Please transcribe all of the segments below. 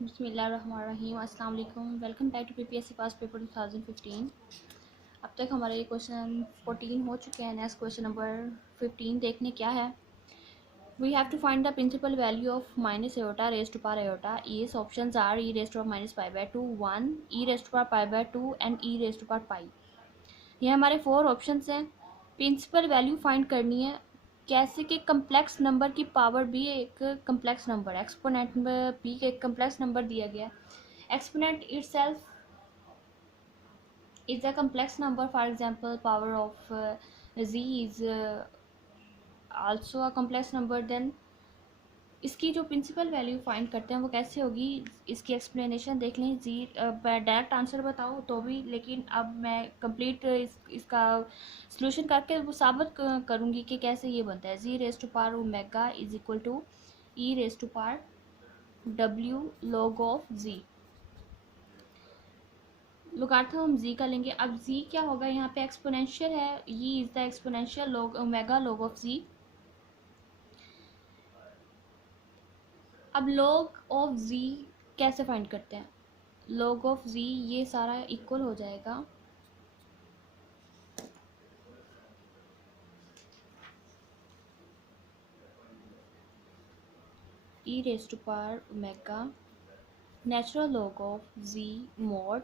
बिस्मिल्लाहिर्रहमानिर्रहीम। अस्सलाम वालेकुम। Welcome back to PPSC pass paper 2015। अब तक हमारे ये क्वेश्चन 14 हो चुके हैं। नेक्स्ट क्वेश्चन नंबर 15 देखने क्या है। We have to find the principal value of minus iota raise to power iota. इस options are e raise to power minus pi by two, 1 e raise to power pi by two and e raise to power pi. ये हमारे 4 options हैं। Principal value find करनी है कैसे कि complex number की power भी एक कम्प्लेक्स नंबर, एक्सपोनेंट भी एक कम्प्लेक्स नंबर दिया गया। Exponent itself is a complex number. For example, power of z is also a complex number. Then इसकी जो प्रिंसिपल वैल्यू फाइंड करते हैं वो कैसे होगी, इसकी एक्सप्लेनेशन देख लें। जी डायरेक्ट आंसर बताओ तो भी, लेकिन अब मैं कंप्लीट इसका सॉल्यूशन करके वो साबित करूँगी कि कैसे ये बनता है। Z raise to power omega is equal to E raise to power डब्ल्यू लॉग ऑफ जी। लोगार्थम हम जी का लेंगे। अब जी क्या होगा, यहाँ पे एक्सपोनेंशियल है, ये is the exponential log omega log of जी। अब लॉग ऑफ जी कैसे फाइंड करते हैं। लॉग ऑफ जी ये सारा इक्वल हो जाएगा e raise to power omega natural log of z mod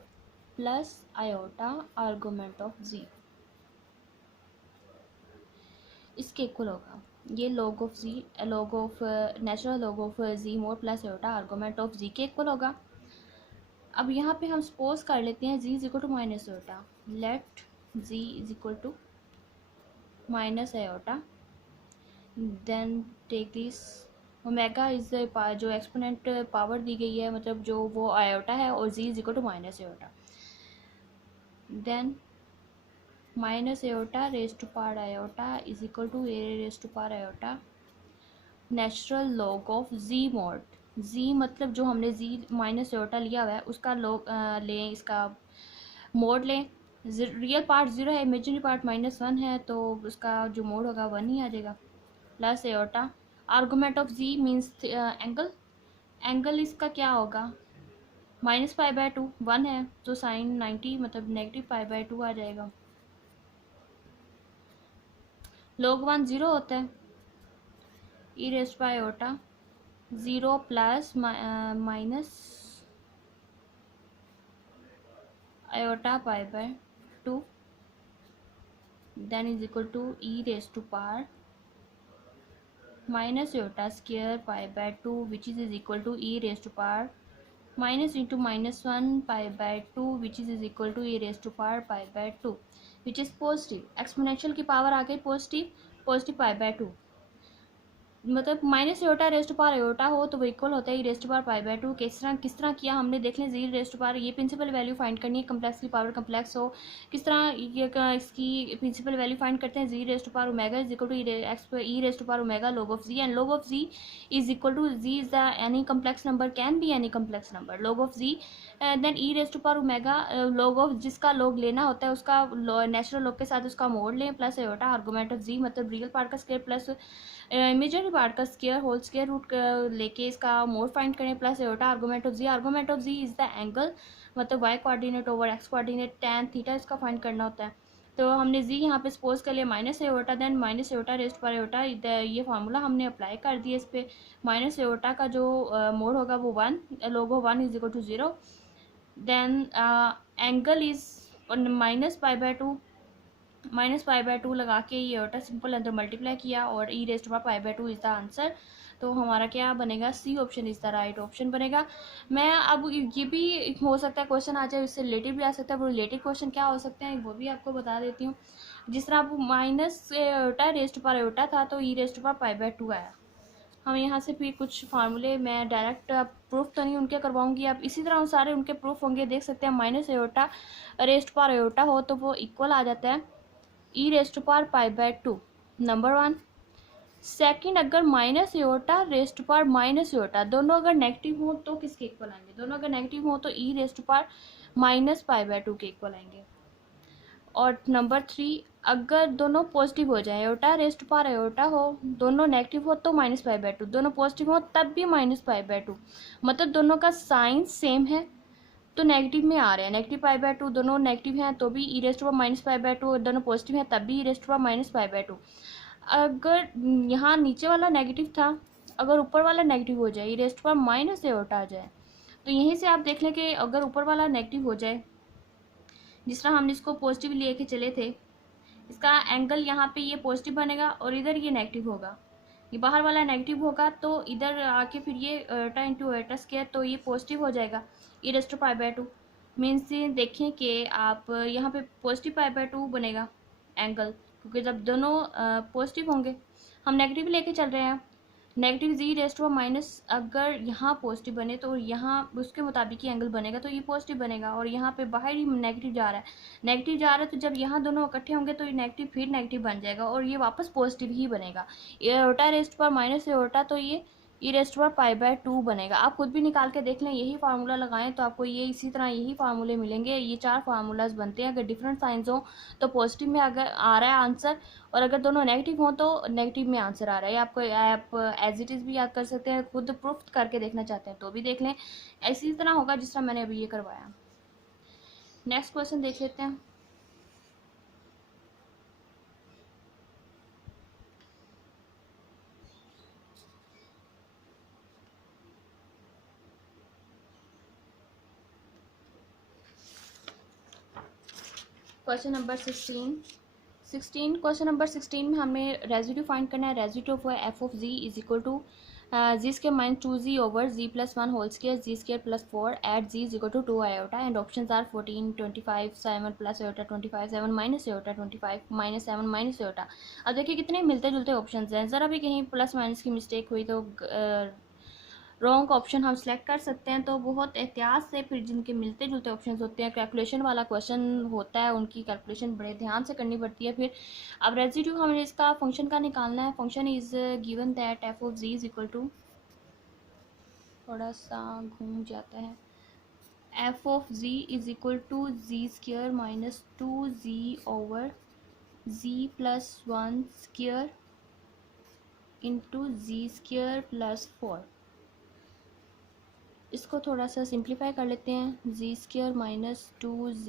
plus iota argument of z, इसके इक्वल होगा। ये log of z, log of natural log of z mod plus iota argument of z के equal होगा। अब यहाँ पे हम suppose कर लेते हैं z is equal to minus iota. Let z is equal to minus iota, then take this omega is जो एक्सपोनेंट पावर दी गई है, मतलब जो वो आयोटा है, और z is equal to minus iota. Then minus iota raise to power iota is equal to a raise to power iota natural log of z mod. Z मतलब जो हमने जी माइनस आयोटा लिया हुआ है उसका लॉग लें, इसका मोड लें। रियल पार्ट 0 है, इमेजिनरी पार्ट -1 है, तो उसका जो मोड होगा 1 ही आ जाएगा। Plus iota argument of G means angle. Angle इसका क्या होगा, माइनस पाई बाय टू, 1 है तो साइन 90 मतलब नेगेटिव पाई बाय टू आ जाएगा। log 1 0 होता है, e raised by iota 0 plus minus iota pi by two, then is equal to e raised to power minus iota square pi by 2 which is equal to e raised to power minus into -1 pi by 2 which is equal to e raised to power pi by 2 which is positive। Exponential की power आ गई positive, positive pi by two, मतलब minus iota raised power iota हो तो वो equal होता है raised power pi by two. किस तरह किया हमने देख लें। जी रेस्ट पावर ये प्रिंसिपल वैल्यू फाइंड करनी है, कम्प्लेक्स की पावर कम्प्लेक्स हो। किस तरह ये इसकी प्रिंसिपल वैल्यू फाइंड करते हैं। Z raised power omega is equal to e raised power omega log of z, and log of ji is equal to z is the any complex number, can be any complex number. Log of z then e raised power omega log of जिसका लॉग लेना होता है उसका natural log के साथ उसका mod लें, plus iota argument of z मतलब रियल पार्ट का स्क्वायर प्लस इमेजिनरी पार्ट का स्क्वायर होल स्क्वायर रूट लेके इसका मोड फाइंड करें, plus iota argument of z. Argument of ji is the angle, मतलब y coordinate over x coordinate tan theta इसका find करना होता है। तो हमने जी यहाँ पे सपोज कर लिया minus iota, then minus iota raised पर एयोटा, ये फार्मूला हमने अप्लाई कर दिया इस पर। माइनस एयोटा का जो मोड होगा वो 1, log 1 is equal to 0, then angle is minus pi by two, minus pi by two लगा के ये एयोटा सिंपल अंदर मल्टीप्लाई किया और e raised pi by two is the answer. तो हमारा क्या बनेगा, C option is the right option बनेगा। मैं अब ये भी हो सकता है क्वेश्चन आ जाए, इससे रिलेटेड भी आ सकता है। वो रिलेटेड क्वेश्चन क्या हो सकते हैं वो भी आपको बता देती हूँ। जिस तरह अब माइनस एयोटा रेस्ट पर एयोटा था तो e raised pi by to आया। हम यहाँ से भी कुछ फार्मूले मैं डायरेक्ट प्रूफ तो नहीं उनके करवाऊंगी, आप इसी तरह सारे उनके प्रूफ होंगे, देख सकते हैं। माइनस एयोटा रेस्ट पर एयोटा हो तो वो इक्वल आ जाता है e raised power pi by two, number 1। Second, अगर minus iota raised power minus iota दोनों अगर नेगेटिव हो तो किसके इक्वल आएंगे, दोनों अगर नेगेटिव हो तो e raised power minus pi by two के इक्वल आएंगे। और नंबर 3, अगर दोनों पॉजिटिव हो जाए, आयोटा रेस्ट पावर आयोटा हो, दोनों नेगेटिव हो तो -π/2, दोनों पॉजिटिव हो तब भी -π/2, मतलब दोनों का साइन सेम है तो नेगेटिव में आ रहे हैं। नेगेटिव π/2, दोनों नेगेटिव हैं तो भी e⁻π/2, दोनों पॉजिटिव हैं तब भी e⁻π/2। अगर यहाँ नीचे वाला नेगेटिव था, अगर ऊपर वाला नेगेटिव हो जाए, e⁻−aorta आ जाए, तो यहीं से आप देख लें कि अगर ऊपर वाला नेगेटिव हो जाए, जिस तरह हमने इसको पॉजिटिव लेके चले थे, इसका एंगल यहाँ पे ये पॉजिटिव बनेगा और इधर ये नेगेटिव होगा, ये बाहर वाला नेगेटिव होगा तो इधर आके फिर ये आयोटा इंटू आयोटा स्क्वायर, तो ये पॉजिटिव हो जाएगा e⁻π/2। मीन्स देखें कि आप यहाँ पे पॉजिटिव π/2 बनेगा एंगल, क्योंकि जब दोनों पॉजिटिव होंगे, हम नेगेटिव लेके चल रहे हैं, नेगेटिव z⁻, अगर यहाँ पॉजिटिव बने तो यहाँ उसके मुताबिक ही एंगल बनेगा, तो ये पॉजिटिव बनेगा, और यहाँ पे बाहर ही नेगेटिव जा रहा है, नेगेटिव जा रहा है, तो जब यहाँ दोनों इकट्ठे होंगे तो ये नेगेटिव फिर नेगेटिव बन जाएगा और ये वापस पॉजिटिव ही बनेगा। आयोटा रेस्ट पर माइनस आयोटा, तो ये e⁻π/2 बनेगा। आप खुद भी निकाल के देख लें, यही फार्मूला लगाएं तो आपको ये इसी तरह यही फार्मूले मिलेंगे। ये 4 फार्मूलाज बनते हैं। अगर डिफरेंट साइंस हो तो पॉजिटिव में अगर आ रहा है आंसर, और अगर दोनों नेगेटिव हो तो नेगेटिव में आंसर आ रहा है। आपको आप एज इट इज़ भी याद कर सकते हैं, खुद प्रूफ करके देखना चाहते हैं तो भी देख लें, इसी तरह होगा जिस तरह मैंने अभी ये करवाया। नेक्स्ट क्वेश्चन देख लेते हैं। क्वेश्चन नंबर 16 क्वेश्चन नंबर 16 में हमें रेजिड्यू फाइंड करना है। Residue of F of ji is equal to z² - 2z / z+1 whole square z² + 4 at z is equal to 2 iota, and options are 14, 25, 7 + iota 25, 7 - iota 25, -7 - iota. अब देखिए कितने मिलते जुलते options हैं, ज़रा भी कहीं प्लस माइनस की मिस्टेक हुई तो रॉन्ग ऑप्शन हम सेलेक्ट कर सकते हैं। तो बहुत एहतियात से फिर जिनके मिलते जुलते ऑप्शंस होते हैं, कैलकुलेशन वाला क्वेश्चन होता है, उनकी कैलकुलेशन बड़े ध्यान से करनी पड़ती है। फिर अब रेजिड्यू हमें इसका फंक्शन का निकालना है। Function is given that F of ji is equal to, थोड़ा सा घूम जाता है, F of ji is equal to z² - 2z/z + 1 square into z² + 4। इसको थोड़ा सा सिंप्लीफाई कर लेते हैं, z² - 2z/z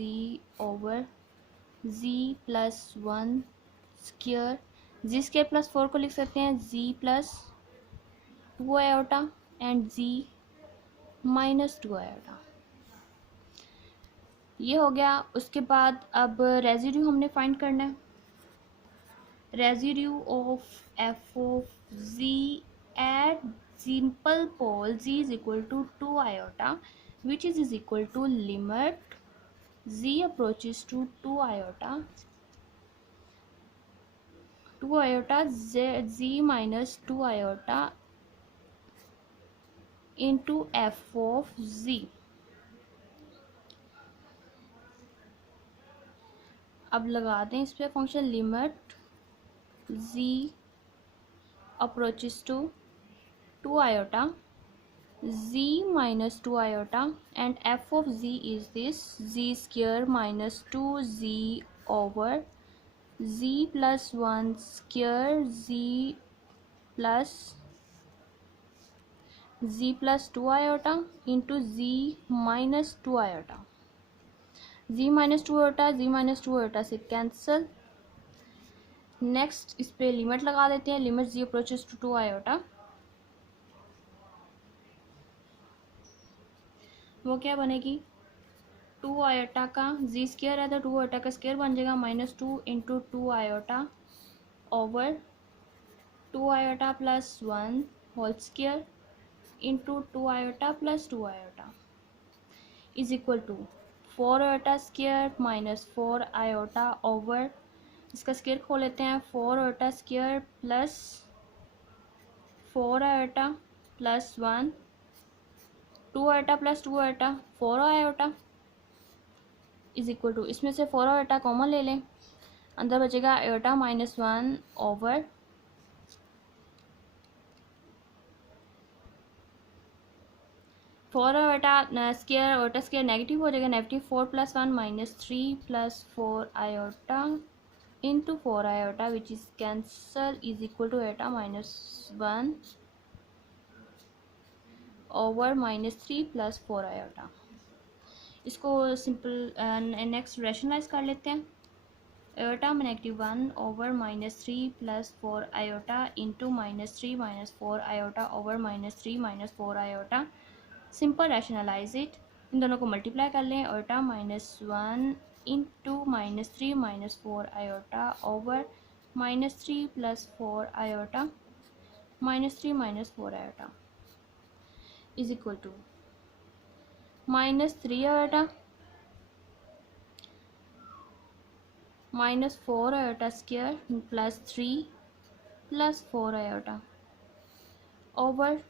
+ 1 स्क्वायर, z² + 4 को लिख सकते हैं z + 2 iota and z - 2 iota. ये हो गया। उसके बाद अब रेजिड्यू हमने फाइंड करना है। Residue of F of z at simple pole z is equal to 2 iota, which is equal to limit z approaches to 2 iota z minus 2 iota into f of z। अब लगा दें इस पे function limit z approaches to 2 iota z minus 2 iota and f of z is this z² minus 2z over z plus 1 square z plus 2 iota into z minus 2 iota। z minus 2 iota से cancel. Next इस पे limit लगा देते हैं, limit z approaches to 2 iota, वो क्या बनेगी, 2 iota का z स्क्वायर है तो 2 आयोटा का स्क्वायर बन जाएगा, -2 into 2 iota over 2 iota plus 1 whole square into 2 iota plus 2 iota is equal to 4 iota square minus 4 iota over, इसका स्क्वायर खोल लेते हैं, 4 iota square plus 4 iota plus 1 2 iota plus 2 iota 4 iota is equal to, इसमें से 4 iota common ले लें, अंदर बचेगा iota -1 over four iota square iota square negative हो जाएगा, negative 4 + 1 -3 + 4 iota into 4 iota which is cancel is equal to iota -1 over -3 + 4 iota. इसको simple next rationalise कर लेते हैं। आयोटा में -1 over -3 + 4 iota into -3 - 4 iota over -3 - 4 iota. Simple rationalise it, इन दोनों को मल्टीप्लाई कर लें। Iota -1 into -3 - 4 iota over -3 + 4 iota -3 - 4 iota is equal to -3 iota -4 iota square +3 + 4 iota over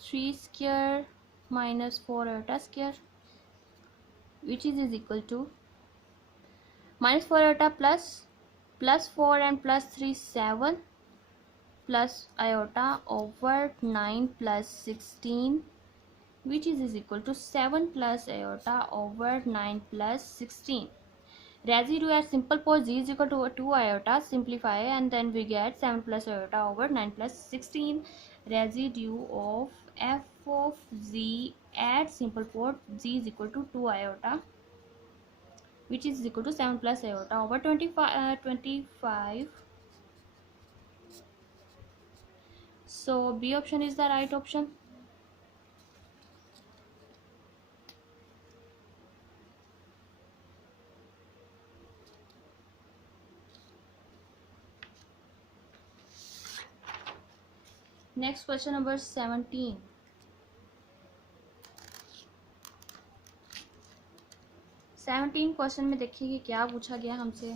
3 square -4 iota square which is equal to -4 iota plus 4 and +3 7 plus iota over 9 + 16 which is equal to 7 plus iota over 9 + 16. Residue at simple pose z is equal to 2 iota, simplify and then we get 7 plus iota over 9 + 16. Residue of f of z at simple port z is equal to 2 iota which is equal to 7 plus iota over 25. So B option is the right option. Next question number 17. Question में देखिए कि क्या पूछा गया हमसे।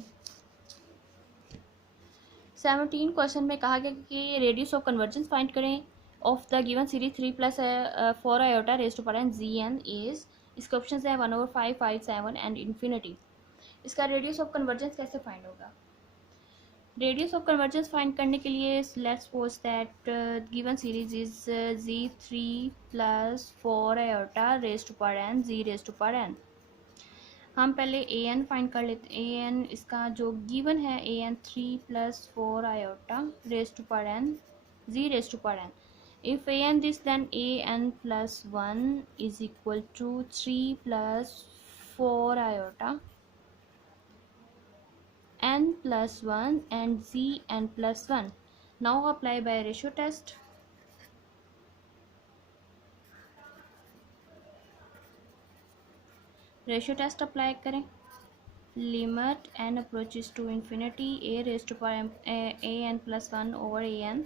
17 question में कहा गया कि रेडियस ऑफ कन्वर्जेंस फाइंड करें of the given series 3 + 4 iota raise to power n G N is. इसके ऑप्शन है 1/5, 5, 7 एंड इन्फिनिटी। इसका रेडियस ऑफ कन्वर्जेंस कैसे फाइंड होगा? रेडियस ऑफ कन्वर्जेंस फाइंड करने के लिए let's suppose that given series is z3 + 4 iota raise to power n z raise to power n। हम पहले ए एन फाइंड कर लेते हैं। ए एन इसका जो गिवन है a n 3 + 4 iota raise to power n z raise to power n। If a n this then a n + 1 is equal to 3 + 4 iota n + 1 and z n + 1. Now apply by ratio test. Ratio test apply करें। Limit n approaches to infinity a raise to power a n + 1 ओवर a n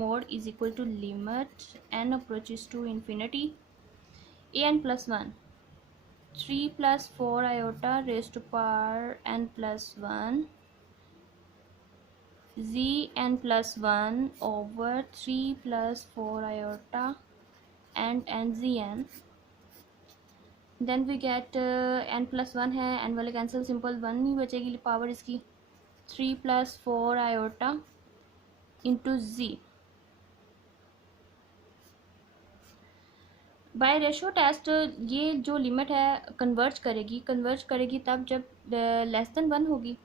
mod is equal to limit n approaches to infinity a n + 1 3 + 4 iota raise to power n + 1 z n + 1 over 3 + 4 iota and n z n। Then we get n + 1 है, n वाले cancel, simple 1 ही बचेगी power इसकी। 3 + 4 iota into z। By ratio test ये जो limit है converge करेगी तब जब लेस देन 1 होगी।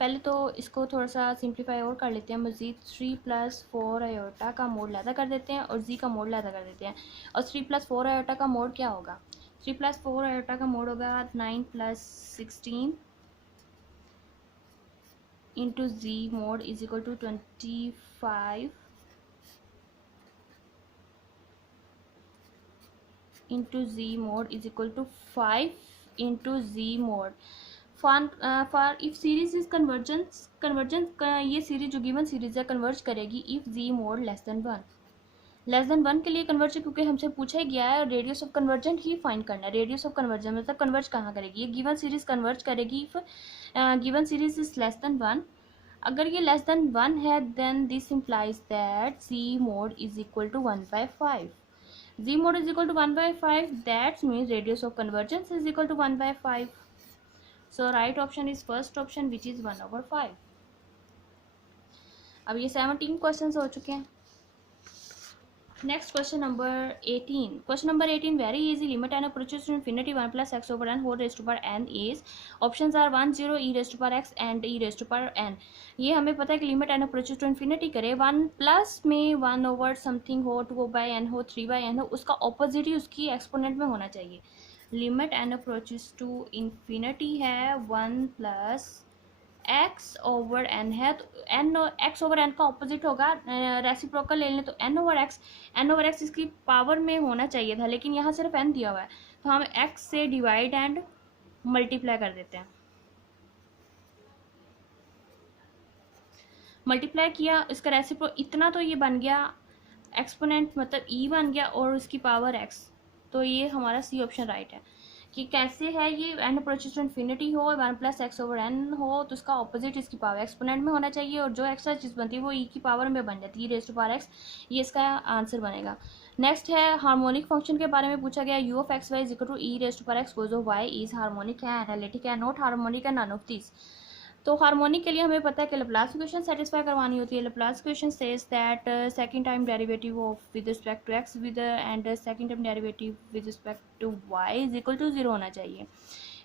पहले तो इसको थोड़ा सा सिंप्लीफाई और कर लेते हैं। मज़ीद 3 + 4 आयोटा का मोड लैदा कर देते हैं और z का मोड लैदा कर देते हैं। और 3 + 4 आयोटा का मोड क्या होगा? 3 + 4 आयोटा का मोड होगा 9 + 16 into z mod is equal to 25 into z mod is equal to 5 into z mod. For if series is convergence ये सीरीज जो गिवन सीरीज है कन्वर्ज करेगी if z mod less than 1 के लिए converge, क्योंकि हमसे पूछा ही गया है रेडियस ऑफ कन्वर्जेंट ही फाइंड करना है। रेडियस ऑफ कन्वर्जन मतलब कन्वर्ज कहाँ करेगी? ये गिवन सीरीज कन्वर्ज करेगी if given series is less than 1। अगर ये लेस देन 1 है then this implies that z mod is equal to 1/5। z mod is equal to 1/5, that means radius of convergence is equal to 1/5. So right option is first option which is 1/5. अब ये 17 questions हो चुके हैं। Next, question number 18. Question number 18, very easy. Limit n approaches to infinity 1 plus x over n whole raised to power n is. Options are 1, 0, e raised to power x and e raised to power n. ये हमें पता है कि limit n approaches to infinity करे 1 plus में 1 over something हो, 2 by n हो, 3 by n हो, उसका ऑपोजिट ही उसकी एक्सपोनेंट में होना चाहिए. Limit n approaches to infinity है 1 प्लस एक्स ओवर एन है, तो एन एक्स ओवर एन का ऑपोजिट होगा, रेसिप्रोकल ले लें तो एन ओवर एक्स इसकी पावर में होना चाहिए था, लेकिन यहाँ सिर्फ एन दिया हुआ है, तो हम एक्स से डिवाइड एंड मल्टीप्लाई कर देते हैं. मल्टीप्लाई किया, इसका रेसिप्रो इतना तो ये बन गया, एक्सपोनेंट मतलब ई बन गया और इसकी पावर एक्स, तो ये हमारा सी ऑप्शन राइट है. कि कैसे है ये, एन अप्रोचेस टू इन्फिनिटी हो, 1 प्लस एक्स ओवर एन हो, तो उसका ऑपोजिट इसकी पावर एक्सपोनेंट में होना चाहिए, और जो एक्स्ट्रा चीज़ बनती है वो ई की पावर में बन जाती है, रेज टू पावर एक्स. ये इसका आंसर बनेगा. नेक्स्ट है हार्मोनिक फंक्शन के बारे में पूछा गया. U of X Y is equal to E raise to power x cos of Y is harmonic है, एनालिटिक है, नॉट हार्मोनिक है, नन ऑफ दिस. तो हार्मोनिक के लिए हमें पता है कि लैप्लास इक्वेशन सेटिस्फाई करवानी होती है. Laplace equation says that second time derivative of with respect to X with and second time derivative with respect to Y is equal to 0 होना चाहिए.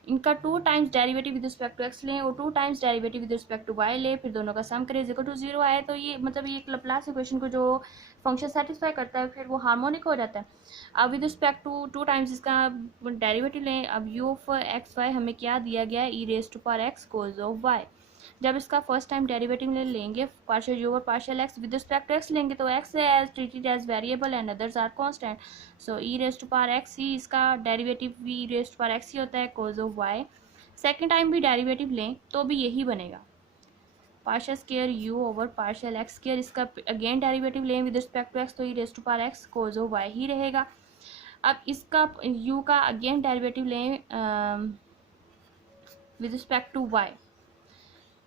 इनका 2 times derivative with respect to X लें और 2 times derivative with respect to Y लें, फिर दोनों का सम करें, इज इक्वल टू 0 आए, तो ये मतलब ये एक लैप्लास इक्वेशन को जो फंक्शन सेटिस्फाई करता है फिर वो हार्मोनिक हो जाता है. अब विद रिस्पेक्ट टू 2 टाइम्स इसका डेरिवेटिव लें. अब यू ऑफ एक्स वाई हमें क्या दिया गया है, e raise to power x cos of y. जब इसका फर्स्ट टाइम डेरिवेटिव लेंगे पार्शियल यू और partial x with respect to x लेंगे, तो x as treated as variable and others are constant, so e raise to power x ही इसका derivative भी raise to power x ही होता है cos of y. Second time भी derivative लें तो भी यही बनेगा, partial square you over partial x square, इसका अगेन डेरिवेटिव लें विद रिस्पेक्ट टू एक्स तो e raise to power x cos of y ही रहेगा. अब इसका यू का अगेन डेरिवेटिव लें विद रिस्पेक्ट टू वाई.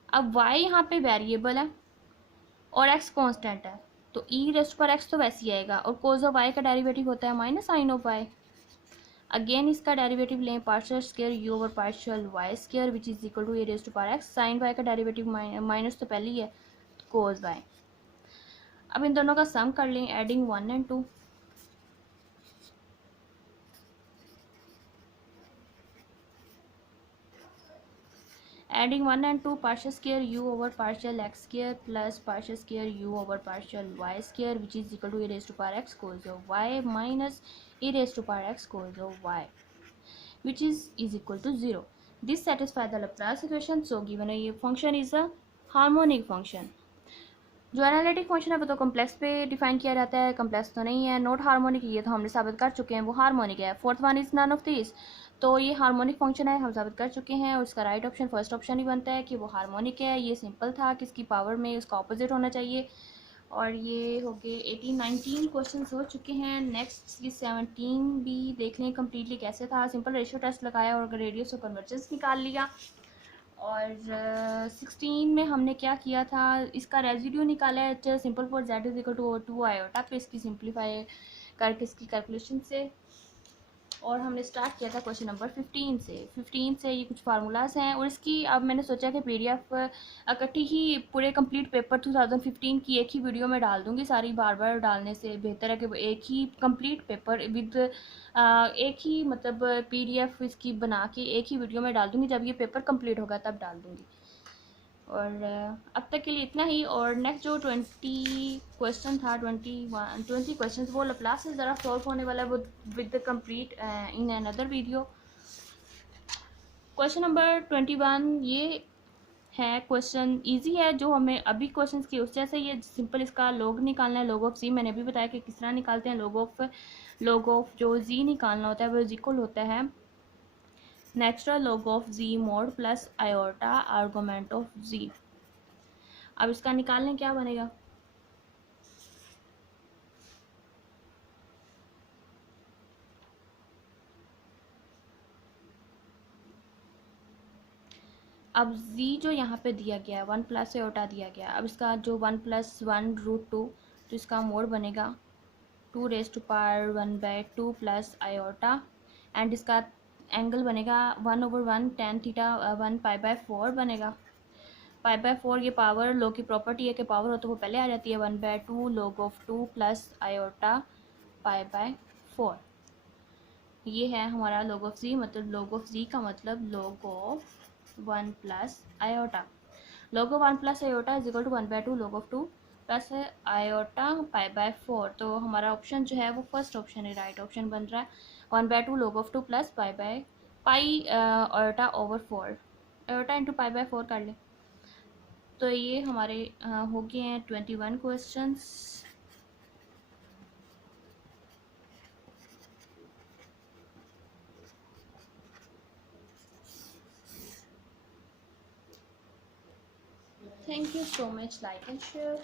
अब y यहाँ पे वेरिएबल है और x कांस्टेंट है, तो e रेस्ट पर x तो वैसे ही आएगा, और कोज ऑफ y का डेरिवेटिव होता है minus sine of y. Again इसका डेरिवेटिव लें partial square u over partial y square which is equal to a raised पर x. साइन y का डेरिवेटिव माइनस तो पहले ही है, कोज y. अब इन दोनों का सम कर लें, adding 1 and 2. Adding 1 and 2, partial square u over partial x square plus partial square u over partial y square which is equal to e raised to power x cos of y minus e raised to power x cos of y which is equal to 0. This satisfies the Laplace equation. So given a function is a harmonic function. जो analytic function है वो तो complex पे define किया जाता है, complex तो नहीं है. नॉट हार्मोनिक ये तो हमने साबित कर चुके हैं, वो हार्मोनिक है. Fourth one is none of this, तो ये हार्मोनिक फंक्शन है, हम साबित कर चुके हैं, और इसका राइट ऑप्शन फर्स्ट ऑप्शन ही बनता है कि वो हार्मोनिक है. ये सिंपल था कि इसकी पावर में उसका ऑपोजिट होना चाहिए. और ये हो गए 18-19 क्वेश्चन हो चुके हैं. नेक्स्ट ये 17 भी देख लें कम्प्लीटली कैसे था. सिंपल रेशियो टेस्ट लगाया और रेडियस ऑफ कन्वर्जेंस निकाल लिया. और 16 में हमने क्या किया था, इसका रेजिड्यू निकाला है, simple for Z is equal to 2 iota पे इसकी सिंप्लीफाई करके इसकी कैलकुलेशन से. और हमने स्टार्ट किया था क्वेश्चन नंबर 15 से ये कुछ फार्मूलाज हैं. और इसकी अब मैंने सोचा कि पीडीएफ इकट्ठी ही पूरे कंप्लीट पेपर 2015 की एक ही वीडियो में डाल दूंगी. सारी बार बार डालने से बेहतर है कि एक ही कंप्लीट पेपर विद एक ही मतलब पीडीएफ इसकी बना के एक ही वीडियो में डाल दूंगी. जब ये पेपर कंप्लीट होगा तब डाल दूंगी. और अब तक के लिए इतना ही. और नेक्स्ट जो 20 क्वेश्चन था, 20 क्वेश्चन, वो लैप्लास से ज़रा सॉल्व होने वाला है, वो with the complete in another video. Question number 21 ये है, क्वेश्चन इजी है जो हमें अभी क्वेश्चंस की उस जैसे. ये सिंपल इसका लॉग निकालना है, लॉग ऑफ जी. मैंने अभी बताया कि किस तरह निकालते हैं. लॉग ऑफ जो जी निकालना होता है वो इक्वल होता है natural log of g mod plus iota argument of जी. अब इसका निकालने क्या बनेगा, अब z जो यहाँ पे दिया गया है 1 प्लस आयोटा दिया गया. अब इसका जो 1 प्लस 1√2, तो इसका मोड बनेगा 2 raise to power 1/2 plus iota. And इसका एंगल बनेगा 1/1 tan थीटा 1 π/4 बनेगा. π/4 ये पावर लो की प्रॉपर्टी है कि पावर हो तो वो पहले आ जाती है. 1/2 log of 2 plus iota pi by 4। ये है हमारा log ऑफ z, मतलब log ऑफ z का मतलब log of 1 plus iota. log of 1 plus iota is equal to 1/2 log of 2 plus iota pi by 4। तो हमारा ऑप्शन जो है वो फर्स्ट ऑप्शन है, राइट ऑप्शन बन रहा है। 1/2 log of 2 plus pi by pi iota over 4, iota into pi by 4 कर ले। तो ये हमारे हो गए हैं 21 questions. Thank you so much. Like and share.